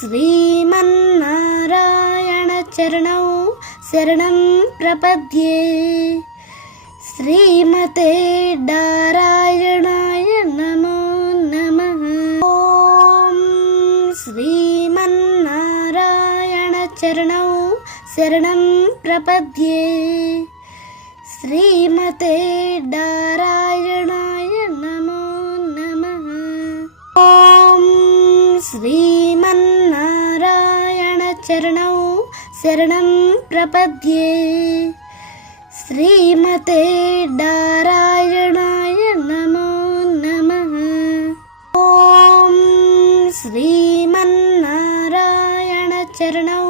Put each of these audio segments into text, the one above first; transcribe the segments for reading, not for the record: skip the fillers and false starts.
ശ്രീമന്നാരായണ ചരണൗ ശരണം പ്രപദ്യേ. ശ്രീമതേ നാരായണായ നമോ നമഃ. ഓം ശ്രീമന്നാരായണ ചരണൗ ശരണം പ്രപദ്യേ. ശ്രീമതേ നാരായണായ നമോ നമഃ. ഓം ശ്രീമന്നാരായണ ചരണൗ ശരണം പ്രപദ്യേ. ശ്രീമതേ നാരായണായ നമോ നമഃ. ഓം ശ്രീമന്നാരായണ ചരണൗ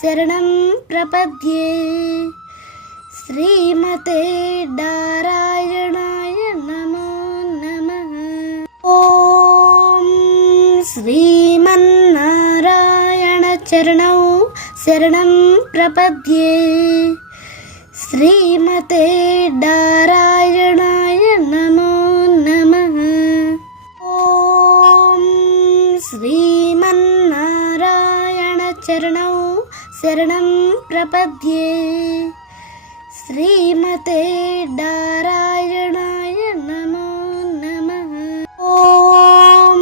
ശരണം പ്രപദ്യേ. ശ്രീമതേ നാരായണായ നമോ നമഃ. ഓം ശ്രീമന്നാരായണ ചരണൗ ശരണം പ്രപദ്യേ. ശ്രീമതേ നാരായണായ നമോ നമഃ. ഓം ശ്രീമന്നാരായണ ചരണൗ ശരണം പ്രപദ്യേ. ശ്രീമതേ നാരായണായ നമോ നമഃ. ഓം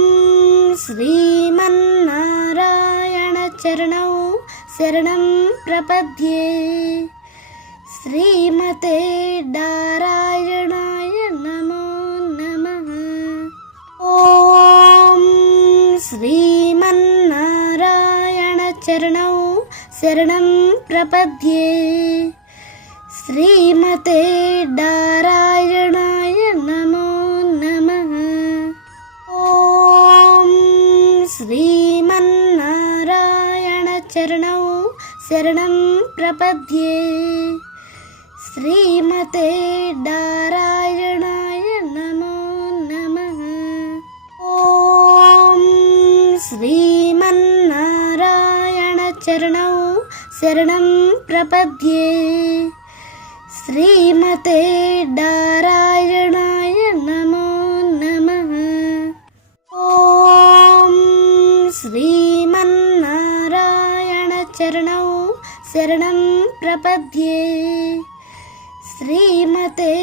ശ്രീമന്നാരായണ ചരണൗ ശരണം പ്രപദ്യേ. ശ്രീമതേ നാരായണായ നമോ നമഃ. ഓം ശ്രീമന്നാരായണ ചരണൗ ശരണം പ്രപദ്യേ. ശ്രീമതേ നാരായണായ നമോ നമഃ. ഓം ശ്രീമന്നാരായണ ചരണൗ ശരണം പ്രപദ്യേ. ശ്രീമതേ നാരായണായ നമോ നമഃ. ഓം ശ്രീമന്നാരായണ ചരണൗ ശരണം പ്രപദ്യേ. ശ്രീമതേ നാരായണായ നമോ നമഃ. ഓം ശ്രീമന്നാരായണ ചരണൗ ശരണം പ്രപദ്യേ. ശ്രീമതേ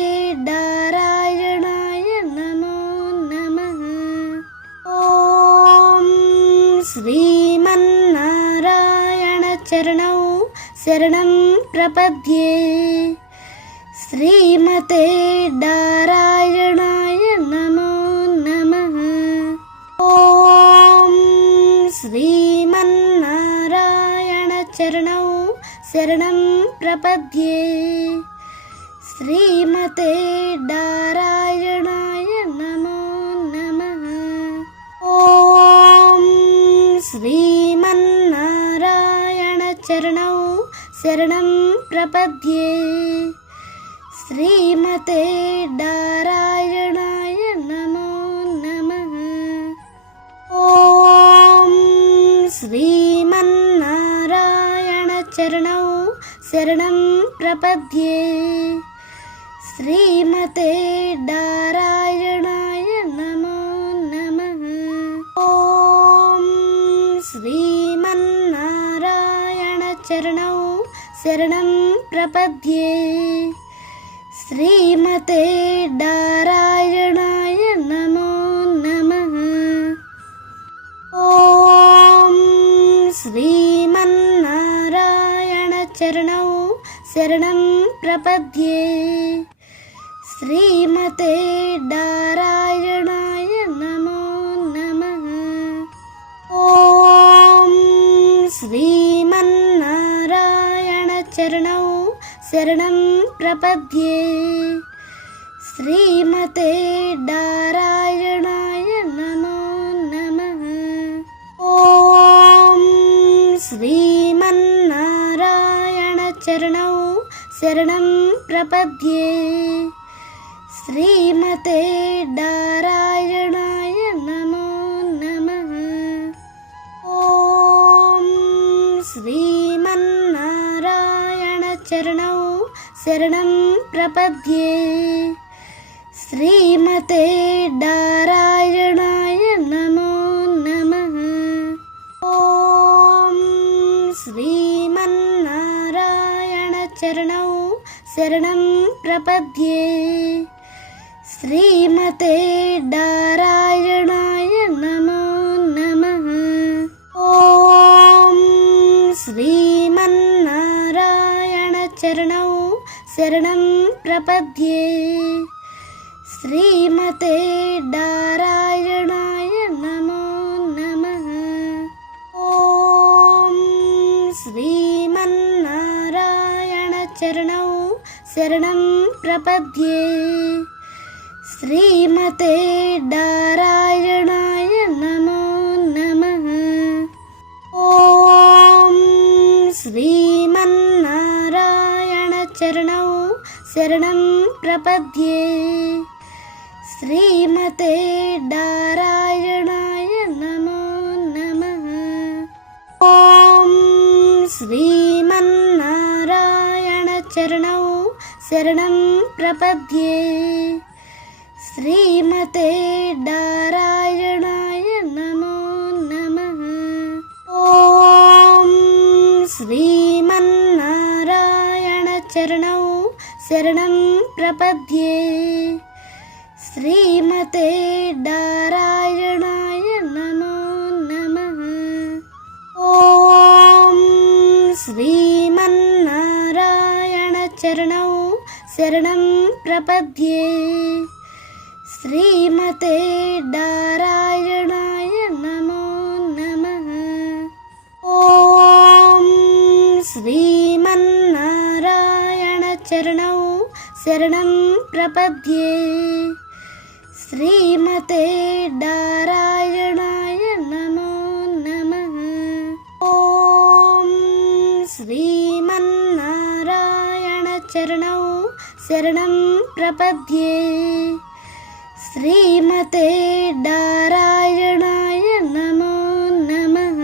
നാരായണായ നമോ നമഃ. ഓം ശ്രീമന്നാരായണ ചരണൗ ശരണം പ്രപദ്യേ. ശ്രീമതേ നാരായണായ നമോ നമഃ. ഓം ശ്രീമന്നാരായണ ചരണൗ ശരണം പ്രപദ്യേ. ശ്രീമതേ നാരായണായ നമോ നമഃ. ഓം ശ്രീമന്നാരായണ ചരണൗ ശരണം പ്രപദ്യേ. ശ്രീമതേ നാരായണായ നമോ നമഃ. ഓം ശ്രീമന്നാരായണ ചരണൗ ശരണം പ്രപദ്യേ. ശ്രീമതേ നാരായണായ നമോ നമഃ. ഓം ശ്രീമന്നാരായണ ചരണൗ ശരണം പ്രപദ്യേ. ശ്രീമതേ നാരായണായ നമോ നമഃ. ഓം ശ്രീമന്നാരായണ ചരണൗ ശരണം പ്രപദ്യേ. ശ്രീമതേ നാരായണായ നമോ നമഃ. ഓം ശ്രീമന്നാരായണ ചരണൗ ശരണം പ്രപദ്യേ. ശ്രീമതേ നാരായണായ നമോ നമഃ. ഓം ശ്രീമന്നാരായണ ചരണൗ ശരണം പ്രപദ്യേ. ശ്രീമതേ നാരായണായ നമോ നമഃ. ഓം ശ്രീമന്നാരായണ ചരണൗ ശരണം പ്രപദ്യേ. ശ്രീമതേ നാരായണായ നമോ നമഃ. ഓം चरणौ शरणं प्रपद्ये श्रीमते नारायणाय नमो नमः। ॐ श्रीमन्नारायण चरणौ शरणं प्रपद्ये श्रीमते नारायणाय नमो नमः। ॐ श्रीमन्नारायण चरणौ शरणं प्रपद्ये श्रीमते नारायणाय नमो नमः। ॐ श्रीमन्नारायण चरणौ शरणं प्रपद्ये श्रीमते नारायणाय नमो नमः। ॐ श्रीमन्नारायण चरणौ शरणं प्रपद्ये श्रीमते नारायणाय नमो नमः। ॐ श्रीमन्नारायण चरणौ शरणं प्रपद्ये श्रीमते नारायणाय नमो नमः। ॐ श्रीमन्नारायण चरणौ शरणं प्रपद्ये श्रीमते नारायणाय नमो नमः। ॐ श्रीमन्नारायण चरणौ शरणं प्रपद्ये श्रीमते नारायणाय नमो नमः। ॐ श्रीमन्नारायण चरणौ शरणं प्रपद्ये श्रीमते नारायणाय नमो नमः।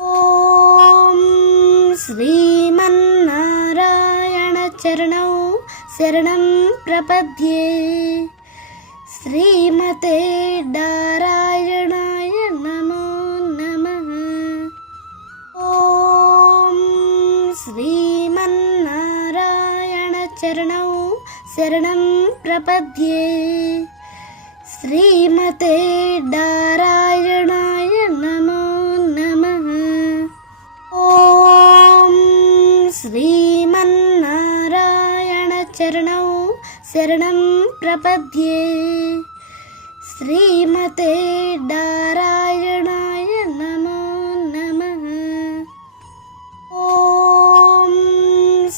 ॐ श्रीमन्नारायण चरणौ शरणं प्रपद्ये श्रीमते नारायणाय नमो नमः। ॐ श्रीमन्नारायण चरणौ शरणं प्रपद्ये श्रीमते नारायणाय नमो नमः। ॐ श्रीमन्नारायण चरणौ शरणं प्रपद्ये श्रीमते नारायणाय नमो नमः। ॐ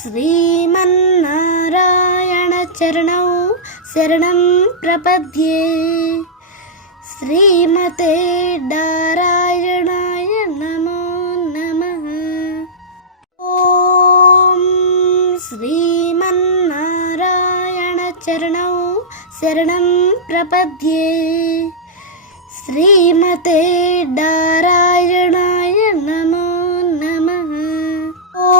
श्रीमन्नारायण चरणौ शरणं प्रपद्ये श्रीमते नारायणाय नमो नमः। ॐ श्रीमन्नारायण चरणौ शरणं प्रपद्ये श्रीमते नारायणाय नमो नमः। ॐ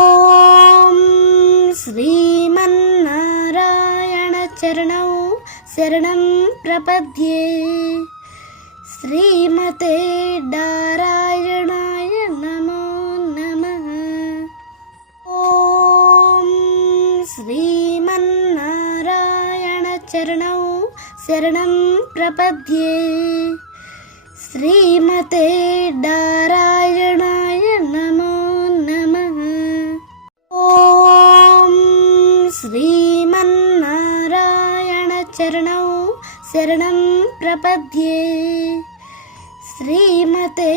श्रीमन्नारायण चरणौ शरणं प्रपद्ये श्रीमते नारायणाय नमो नमः। ॐ श्रीमन्नारायण चरणौ शरणं प्रपद्ये श्रीमते नारायणाय नमो नमः। ॐ श्रीमन्नारायण चरणौ शरणं प्रपद्ये श्रीमते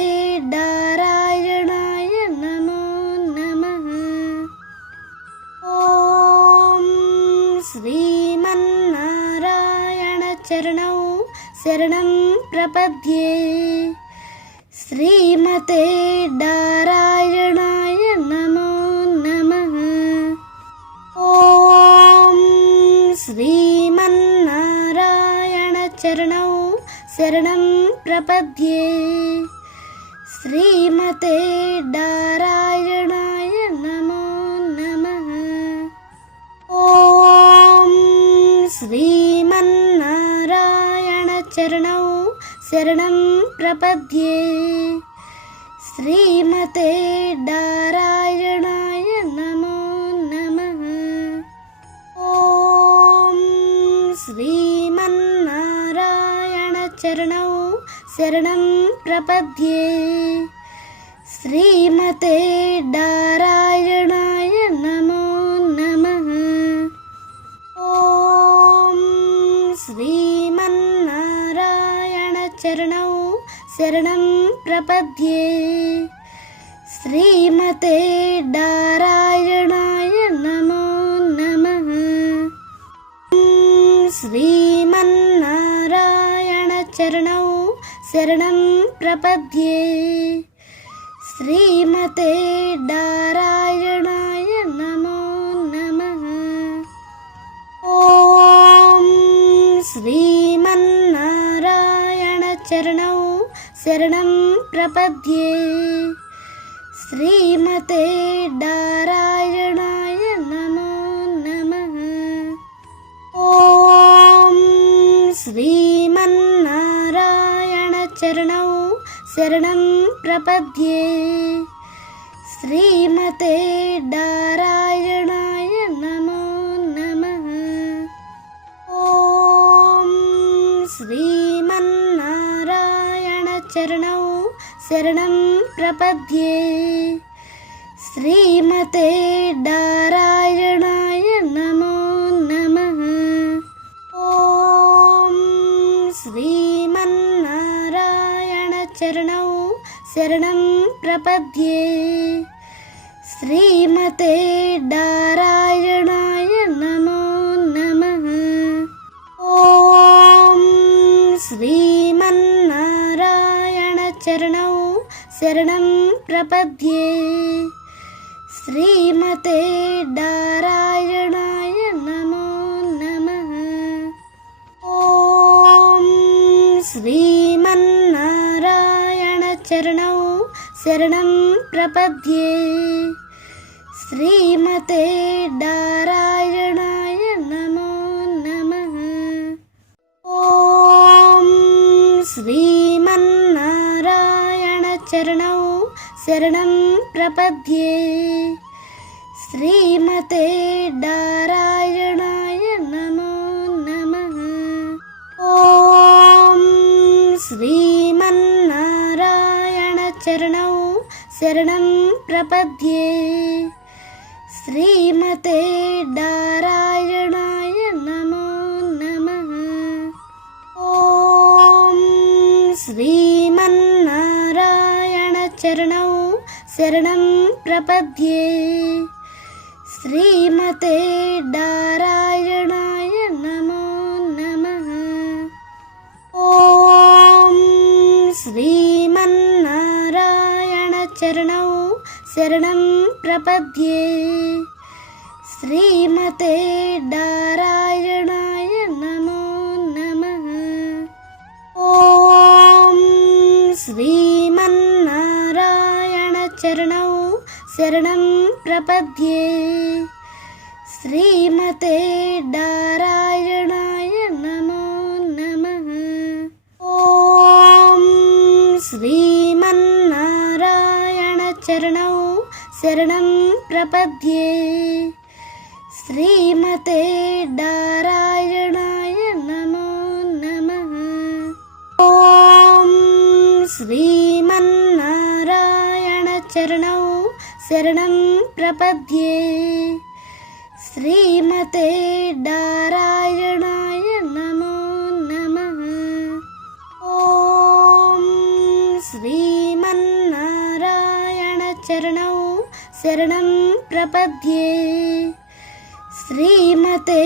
नारायणाय नमो नमः। ॐ श्रीमन्नारायण चरणौ शरणं प्रपद्ये श्रीमते नारायणाय नमो नमः। ॐ श्रीमन्नारायण चरणौ शरणं प्रपद्ये श्रीमते नारायणाय नमो नमः। ॐ श्रीमन्नारायण चरणौ शरणं प्रपद्ये श्रीमते नारायणाय नमो नमः। श्रीमन्नारायणचरणौ शरणं प्रपद्ये श्रीमते नारायणाय नमो नमः ॐ श्रीमन्नारायणचरणौ शरणं प्रपद्ये श्रीमते नारायणाय नमो नमः श्रीमन्नारायणचरणौ शरणं प्रपद्ये श्रीमते नारायणाय नमो नमः ॐ श्रीमन्नारायणचरणौ शरणं प्रपद्ये श्रीमते नारायणाय नमो नमः ॐ श्रीमन्नारायणचरणौ शरणं प्रपद्ये श्रीमते नारायणाय नमो नमः ॐ श्रीमन्नारायणचरणौ शरणं प्रपद्ये श्रीमते नारायणाय नमो नमः ॐ श्रीमन्नारायणचरणौ शरणं प्रपद्ये श्रीमते नारायणाय नमो नमः ॐ श्रीमन्नारायणचरणौ शरणं प्रपद्ये श्रीमते नारायणाय नमो नमः ॐ श्रीमन्नारायणचरणौ शरणं प्रपद्ये श्रीमते नारायणाय नमो नमः ॐ श्रीमन्नारायणचरणौ शरणं प्रपद्ये श्रीमते नारायणाय नमो नमः ॐ श्रीमन्नारायणचरणौ शरणं प्रपद्ये श्रीमते नारायणाय नमो नमः ॐ श्रीमन्नारायणचरणौ शरणं प्रपद्ये श्रीमते नारायणाय नमो नमः ॐ श्रीमन्नारायणचरणौ शरणं प्रपद्ये श्रीमते नारायणाय नमो नमः ॐ श्रीमन्नारायणचरणौ शरणं प्रपद्ये श्रीमते नारायणाय नमो नमः ॐ श्रीमन्नारायणचरणौ शरणं प्रपद्ये श्रीमते नारायणाय नमो नमः ॐ श्रीमन्नारायणचरणौ शरणं प्रपद्ये श्रीमते नारायणाय नमो नमः ॐ श्रीमन्नारायणचरणौ शरणं प्रपद्ये श्रीमते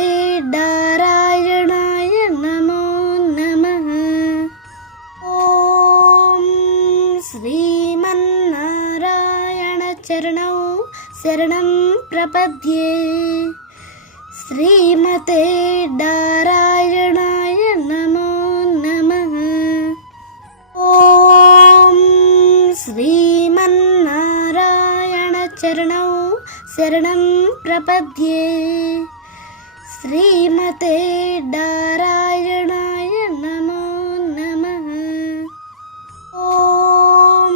नारायणाय नमो नमः ॐ श्रीमन्नारायणचरणौ शरणं प्रपद्ये श्रीमते नारायणाय नमो नमः ॐ श्रीमन्नारायणचरणौ शरणं प्रपद्ये श्रीमते नारायणाय नमो नमः ॐ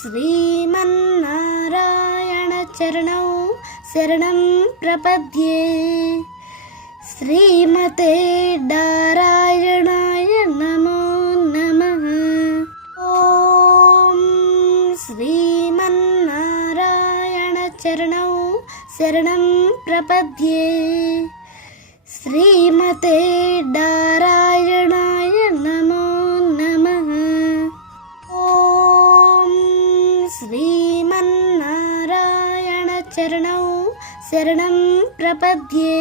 श्रीमन्नारायणचरणौ शरणं प्रपद्ये ശ്രീമതേ നാരായണായ നമോ നമഃ. ഓം ശ്രീമന്നാരായണ ചരണൗ ശരണം പ്രപദ്യേ. ശ്രീമതേ നാരായണായ നമോ നമഃ. ഓം ശ്രീമന്നാരായണ ചരണൗ ശരണം പ്രപദ്യേ.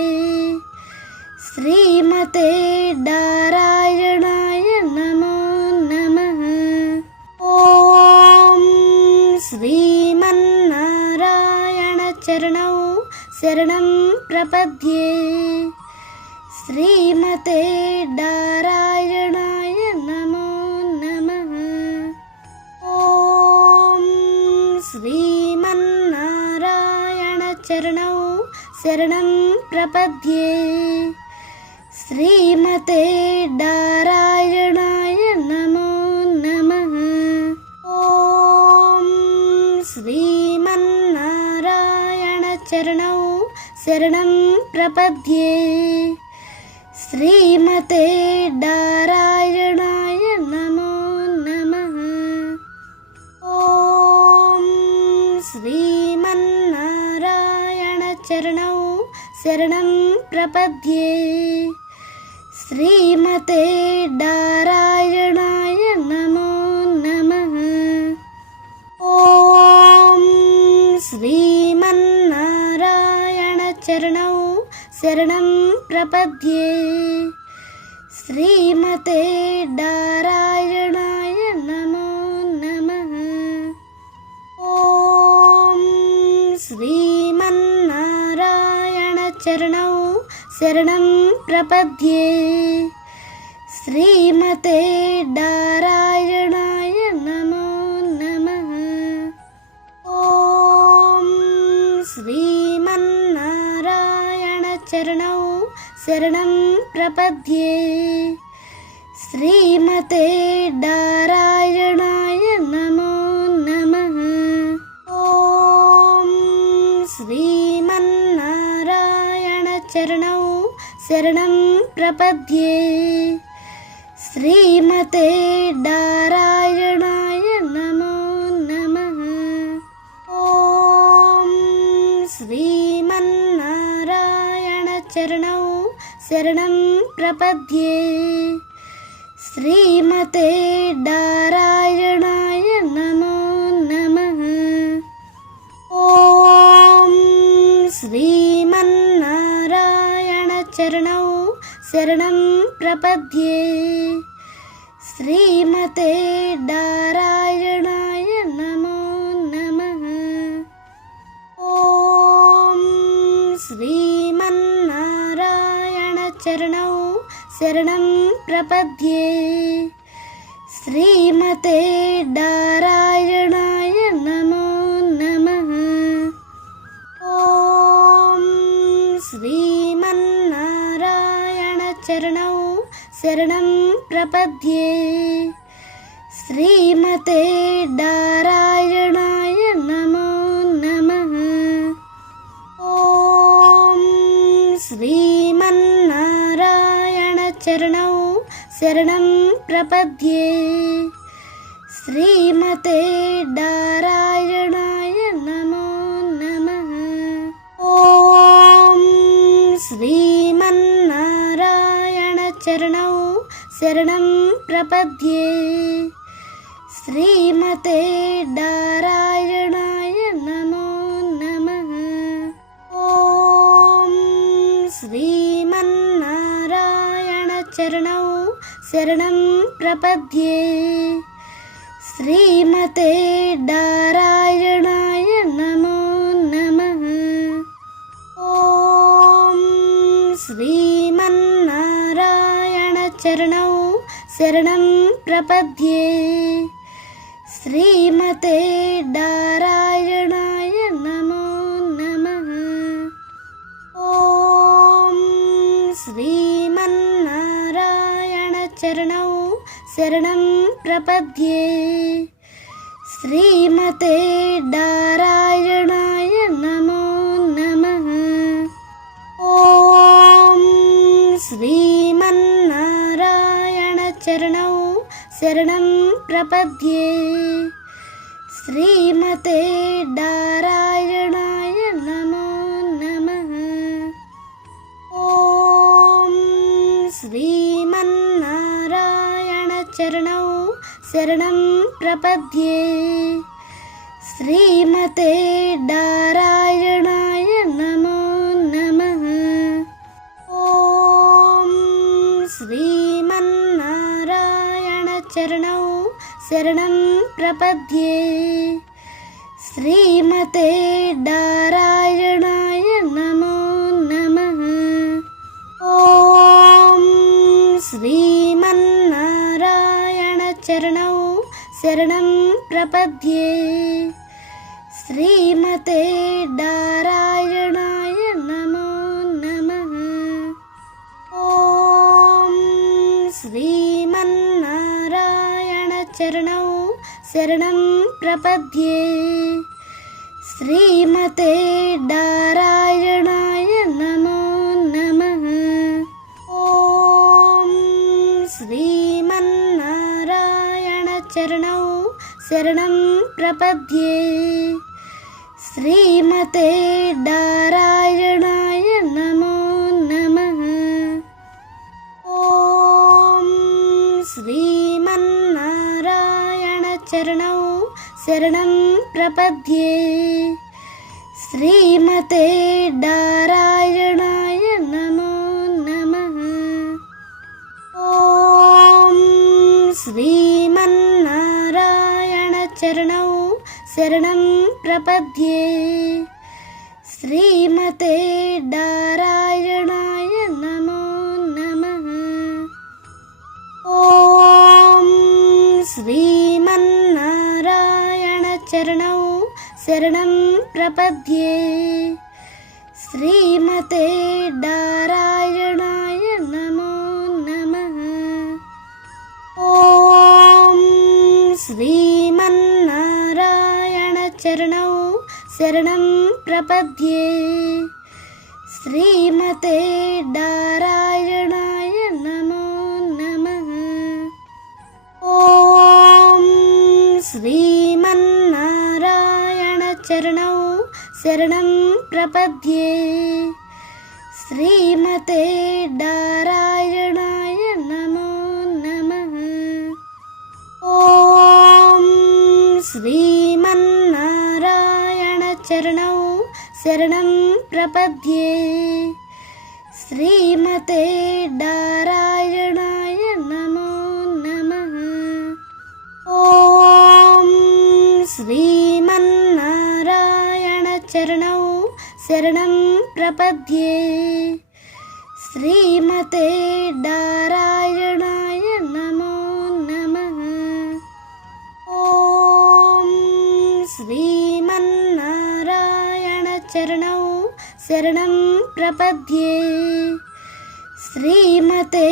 ശ്രീമതേ നാരായണായ നമോ നമഃ. ഓം ശ്രീമന്നാരായണ ചരണൗ ശരണം പ്രപദ്യേ. ശ്രീമതേ നാരായണായ നമോ നമഃ. ഓം ശ്രീമന്നാരായണ ചരണൗ ശരണം പ്രപദ്യേ. ശ്രീമതേ നാരായണായ നമോ നമഃ. ഓം ശ്രീമന്നാരായണ ചരണൗ ശരണം പ്രപദ്യേ. ശ്രീമതേ നാരായണായ നമോ നമഃ. ഓം ശ്രീമന്നാരായണ ചരണൗ ശരണം പ്രപദ്യേ. ശ്രീമതേ നാരായണായ നമോ നമഃ. ഓം ശ്രീമന്നാരായണ ചരണൗ ശരണം പ്രപദ്യേ. ശ്രീമതേ നാരായണായ നമോ നമഃ. ഓം ശ്രീമന്നാരായണ ചരണൗ ശരണം പ്രപദ്യേ. ശ്രീമതേ നാരായണായ നമോ നമഃ. ഓം ശ്രീമന്നാരായണ ചരണൗ ശരണം പ്രപദ്യേ. ശ്രീമതേ നാരായണായ നമോ നമഃ. ഓം ശ്രീമന്നാരായണ ചരണൗ ശരണം പ്രപദ്യേ. ശ്രീമതേ നാരായണായ നമോ നമഃ. ഓം ശ്രീമന്നാരായണ ചരണൗ ശരണം പ്രപദ്യേ. ശ്രീമതേ നാരായണായ നമോ നമഃ. ഓം ശ്രീമന്നാരായണ ചരണൗ ശരണം പ്രപദ്യേ. ശ്രീമതേ നാരായണായ നമോ നമഃ. ഓം ശ്രീമന്നാരായണ ചരണൗ ശരണം പ്രപദ്യേ. ശ്രീമതേ നാരായണായ നമോ നമഃ. ഓം ശ്രീമന്നാരായണ ചരണൗ ശരണം പ്രപദ്യേ. ശ്രീമതേ നാരായണായ നമോ നമഃ. ഓം ശ്രീമന്നാരായണ ചരണൗ ശരണം പ്രപദ്യേ. ശ്രീമതേ നാരായണായ നമോ നമഃ. ഓം ശ്രീമന്നാരായണ ചരണൗ ശരണം പ്രപദ്യേ. ശ്രീമതേ നാരായണായ നമോ നമഃ. ഓം ശ്രീമന്നാരായണ ചരണൗ ശരണം പ്രപദ്യേ. ശ്രീമതേ നാരായണായ നമോ നമഃ. ഓം ശ്രീമന്നാരായണ ചരണൗ ശരണം പ്രപദ്യേ. ശ്രീമതേ നാരായണായ നമോ നമഃ. ഓം ശ്രീമന്നാരായണ ചരണൗ ശരണം പ്രപദ്യേ. ശ്രീമതേ നാരായണായ നമോ നമഃ. ഓം ചരണൗ ശരണം പ്രപദ്യേ. ശ്രീമതേ നാരായണായ നമോ നമഃ. ഓം ശ്രീമന്നാരായണ ചരണൗ ശരണം പ്രപദ്യേ. ശ്രീമതേ നാരായണായ നമോ നമഃ. ഓം ശ്രീമന്നാരായണ ചരണൗ ശരണം പ്രപദ്യേ. ശ്രീമതേ നാരായണായ നമോ നമഃ. ഓം ശ്രീമന്നാരായണ ചരണൗ ശരണം പ്രപദ്യേ. ശ്രീമതേ നാരായണായ നമോ നമഃ. ഓം ശ്രീമന്നാരായണ ചരണൗ ശരണം പ്രപദ്യേ. ശ്രീമതേ നാരായണായ നമോ നമഃ. ഓം ശ്രീമന്നാരായണ ചരണൗ ശരണം പ്രപദ്യേ. ശ്രീമതേ നാരായണായ നമോ നമഃ. ഓം ശ്രീമന്നാരായണ ചരണൗ ശരണം പ്രപദ്യേ. ശ്രീമതേ നാരായണായ നമോ നമഃ. ഓം ശ്രീമന്നാരായണ ചരണൗ ശരണം പ്രപദ്യേ. ശ്രീമതേ നാരായണായ നമോ നമഃ. ഓം ശ്രീമന്നാരായണ ചരണൗ ശരണം പ്രപദ്യേ. ശ്രീമതേ നാരായണായ നമോ നമഃ. ഓം ശ്രീമന്നാരായണ ചരണൗ ശരണം പ്രപദ്യേ. ശ്രീമതേ നാരായണായ നമോ നമഃ. ഓം ശ്രീമന്നാരായണ ചരണൗ ശരണം പ്രപദ്യേ. ശ്രീമതേ നാരായണായ നമോ നമഃ. ഓം ശ്രീമന്നാരായണ ചരണൗ ശരണം പ്രപദ്യേ. ശ്രീമതേ നാരായണായ നമോ നമഃ. ഓം ശ്രീമന്നാരായണ ചരണൗ ശരണം പ്രപദ്യേ. ശ്രീമതേ നാരായണായ നമോ നമഃ. ഓം ശ്രീമന്നാരായണ ചരണൗ ശരണം പ്രപദ്യേ. ശ്രീമതേ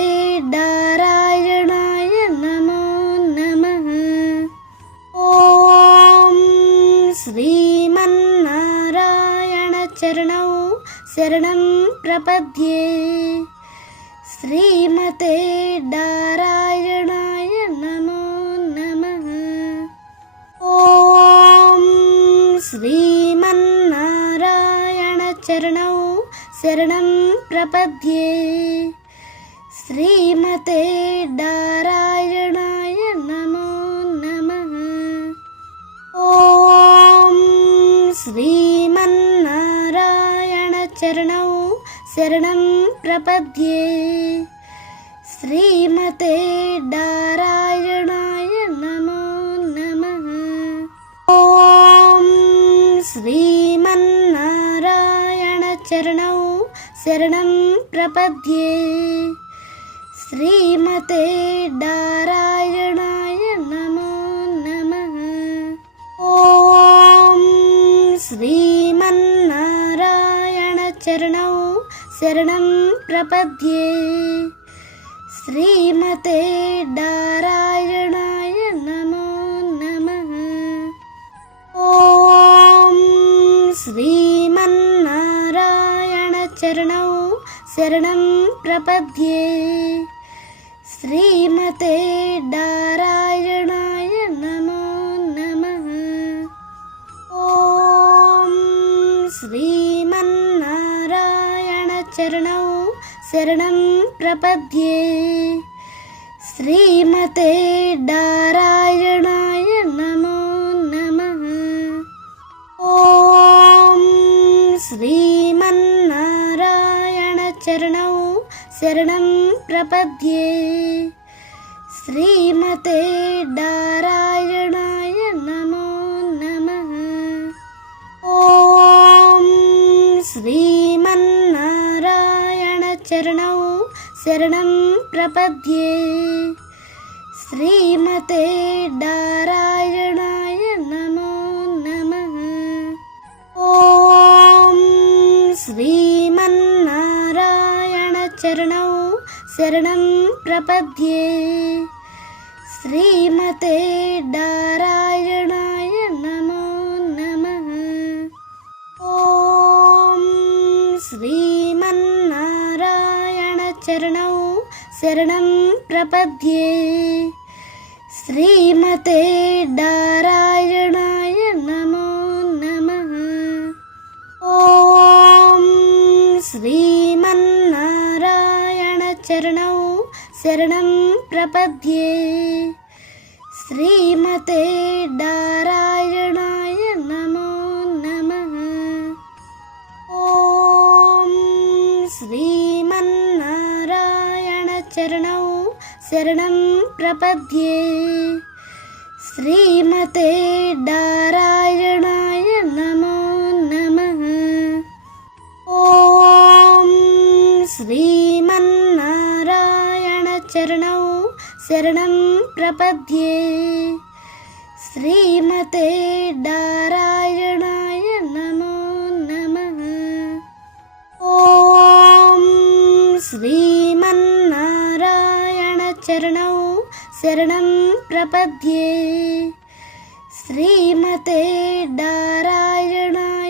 നാരായണായ നമോ നമഃ. ഓം ശ്രീമന്നാരായണ ചരണൗ ശരണം പ്രപദ്യേ. ശ്രീമതേ നാരായണായ നമോ നമഃ. ഓം ശ്രീമന്നാരായണ ചരണൗ ശരണം പ്രപദ്യേ. ശ്രീമതേ നാരായണായ നമോ നമഃ. ഓം ശ്രീമന്നാരായണ ചരണൗ ശരണം പ്രപദ്യേ. ശ്രീമതേ നാരായണായ നമോ നമഃ. ഓം ശ്രീമന്നാരായണ ചരണൗ ശരണം പ്രപദ്യേ. ശ്രീമതേ നാരായണായ നമോ നമഃ. ഓം ശ്രീമന്നാരായണ ചരണൗ ശരണം പ്രപദ്യേ. ശ്രീമതേ നാരായണായ നമോ നമഃ. ഓം ശ്രീമന്നാരായണ ചരണൗ ശരണം പ്രപദ്യേ. ശ്രീമതേ നാരായണായ നമോ നമഃ. ഓം ശ്രീമന്നാരായണ ചരണൗ ശരണം പ്രപദ്യേ. ശ്രീമതേ നാരായണായ നമോ നമഃ. ഓം ശ്രീമന്നാരായണ ചരണൗ ശരണം പ്രപദ്യേ. ശ്രീമതേ നാരായണായ നമോ നമഃ. ഓം ശ്രീമന്നാരായണ ചരണൗ ശരണം പ്രപദ്യേ. ശ്രീമതേ നാരായണായ നമോ നമഃ. ഓം ശ്രീമന്നാരായണ ചരണൗ ശരണം പ്രപദ്യേ. ശ്രീമതേ നാരായണായ നമോ നമഃ. ഓം ശ്രീമന്നാരായണ ചരണൗ ശരണം പ്രപദ്യേ. ശ്രീമതേ നാരായണായ നമോ നമഃ. ഓം ശ്രീമന്നാരായണ ചരണൗ ശരണം പ്രപദ്യേ. ശ്രീമതേ നാരായണായ നമോ നമഃ. ഓം ശ്രീമന്നാരായണ ചരണൗ ശരണം പ്രപദ്യേ. ശ്രീമതേ നാരായണായ നമോ നമഃ. ഓം ശ്രീമന്നാരായണ ചരണൗ ശരണം പ്രപദ്യേ. ശ്രീമതേ നാരായണായ നമോ നമഃ. ഓം ശ്രീമന്നാരായണ ചരണൗ ശരണം പ്രപദ്യേ. ശ്രീമതേ നാരായണായ